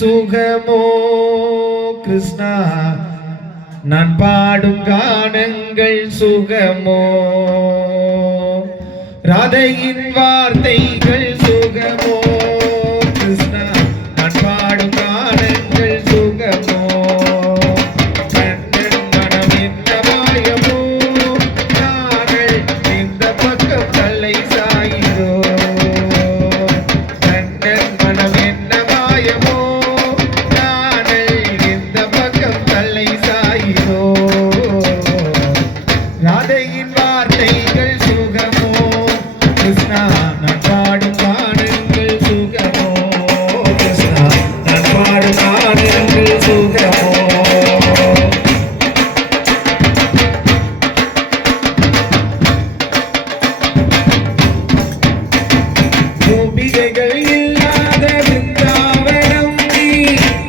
சுகமோ கிருஷ்ணா, நான் பாடும் கானங்கள் சுகமோ, ராதையின் வார்த்தைகள் சுகமோ கிருஷ்ணா, நான் பாடும் கானங்கள் சுகமோ, கண்ணன் மனம் என்ன மாயமோ, நாங்கள் இந்த பக்கம் தலை சாயிரோ, கண்ணன் மனம் என்ன மாயமோ, நாங்கள் இந்த பக்கம் தலை சாயிரோ, ராதையின் வார்த்தைகள் சுகமோ கிருஷ்ணா, நான் பாடும் கானங்கள் சுகமோ கிருஷ்ணா, நான் பாடும் கானங்கள் சுகமோ. கோபிகைகள் இல்லாத பிருந்தாவனம் நீ,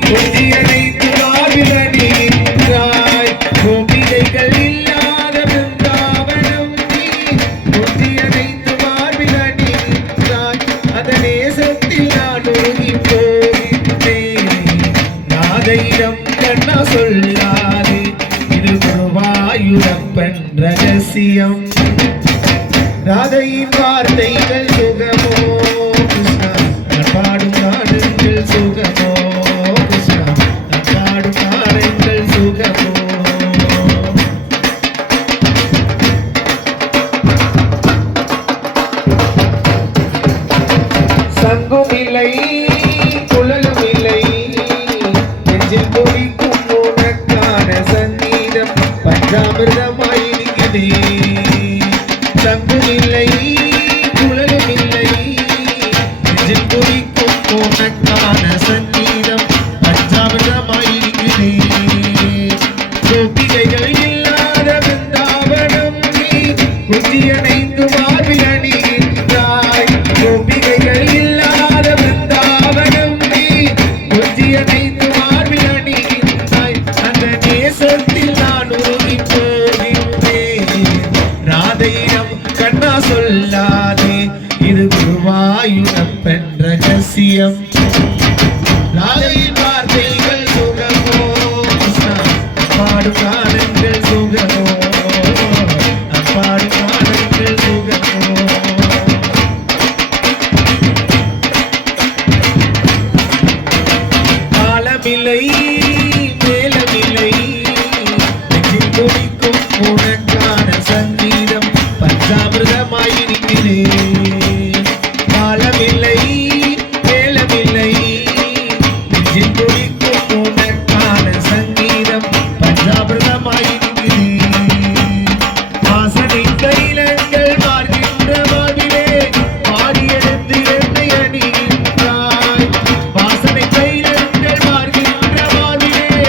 கொஞ்சியனைத்து வாழ்வில் நின்றாய். கோபிகைகள் இல்லாத பிருந்தாவனம் நீ, கொஞ்சியனைத்து வாழ்வில் நின்றாய். அதன் நேசத்தில் நான் உருகி போகின்றேன். ராதையிடம் கண்ணா சொல்லாதே, இது குருவாயூரப்பன் ரகசியம். ராதையின் வார்த்தைகள் சுகமோ கிருஷ்ணா, நான் பாடும் கானங்கள் சுகமோ கிருஷ்ணா, நான் பாடும் கானங்கள் சுகமோ. சங்கும் இல்லை குழலும் இல்லை, நெஞ்சில் கொதிக்கும் உனக்கான சங்கீதம் பஞ்சாமிர்தமாய் இருக்கிறதே. சங்கும் இல்லை குழலும் இல்லை, நெஞ்சில் கொதிக்கும் உனக்கான சங்கீதம் பஞ்சாமிர்தமாய் இருக்கிறதே. கோபிகைகள் இல்லாத பிருந்தாவனம் நீ, கொஞ்சியனைந்து வாழ்வில் அணிகின்றாய். கோபிகைகள் இல்லாத பிருந்தாவனம் நீ, கொஞ்சியனைந்து வாழ்வில் அணிகின்றாய். அந்த நேசத்தில் நான் உருகி போகின்றேன். ராதையிடம் கண்ணா சொல்லாதே, இது குருவாயூரப்பன் ரகசியம். ராதையின் வார்த்தைகள் சுகமோ கிருஷ்ணா, பாடும் கானங்கள் சுகமோ, பாடும் கானங்கள் சுகமோ. காலமில்லை மேலமில்லை, நெஞ்சில் கொதிக்கும் உனக்கான சங்கீதம் பஞ்சாமிர்தமாய் இருக்கிறேன். காலமில்லை மேலமில்லை, நெஞ்சில் கொதிக்கும் உனக்கான சங்கீதம் பஞ்சாமிர்தமாய் இருக்கிறேன். வாசனை கைலங்கள் மார்கின்ற வாழ்விலே, பாடியெடுத்து என்னை அணிகின்றாய். வாசனை கைலங்கள் மார்கின்ற வாழ்விலே,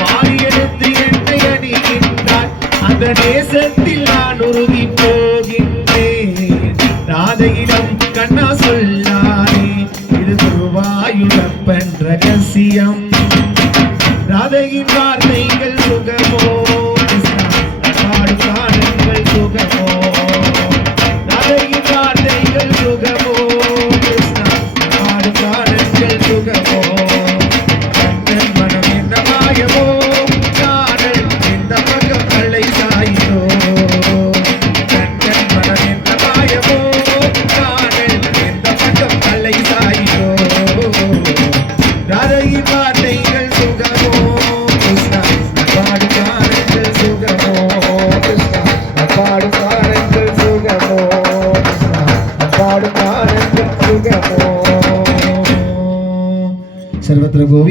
பாடியெடுத்து என்னை அணிகின்றாய். அந்த நேசத்தில் நான் உருகி போகின்றேன். ராதையிடம் கண்ணா சொல்லாதே, இது குருவாயூரப்பன் ரகசியம். ராதையின் வார்த்தைகள் சுகமோ கிருஷ்ணா, நான் பாடும் கானங்கள் சுகமோ. ராதையின் வார்த்தைகள் சுகமோ கிருஷ்ணா, நான் பாடும் கானங்கள் சுகமோ. கண்ணன் மனம் என்ன மாயமோ, நாங்கள் இந்த பக்கம் தலை சாயிரோ, கண்ணன் மனம் என்ன மாயமோ, நாங்கள் இந்த பக்கம் தலை சாயிரோ. ராதையின் வார்த்தைகள் சுகமோ கிருஷ்ணா, நான் பாடும் கானங்கள் சுகமோ கிருஷ்ணா, நான் பாடும் கானங்கள் சுகமோ கிருஷ்ணா, நான் பாடும் கானங்கள் சுகமோ. சர்வத்திர கோவி